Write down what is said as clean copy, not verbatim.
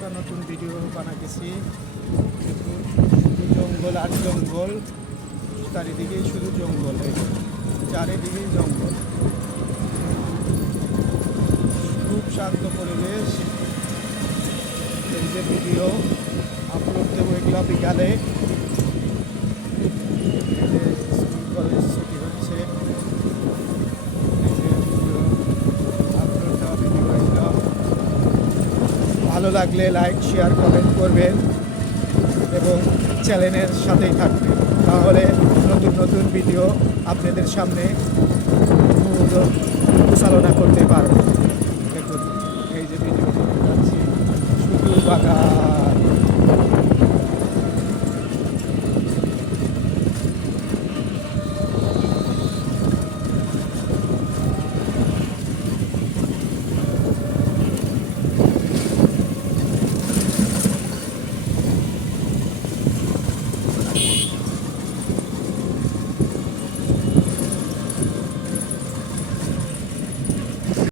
একটা নতুন ভিডিও বানাতেছি। দেখুন শুধু জঙ্গল আর জঙ্গল, চারিদিকেই শুধু জঙ্গল, চারিদিকেই জঙ্গল, খুব শান্ত পরিবেশ। এই যে ভিডিও আপলোড দেবো এগুলো বিকালে, স্কুল কলেজ ছুটি হচ্ছে। এই যে ভিডিও আপলোড দেওয়া ভিডিও এগুলো ভালো লাগলে লাইক শেয়ার কমেন্ট করবেন এবং চ্যানেলের সাথেই থাকবেন, তাহলে নতুন নতুন ভিডিও আপনাদের সামনে পরিচালনা করতে পারবেন। দেখুন এই যে ভিডিও যাচ্ছি শুধু বাগান।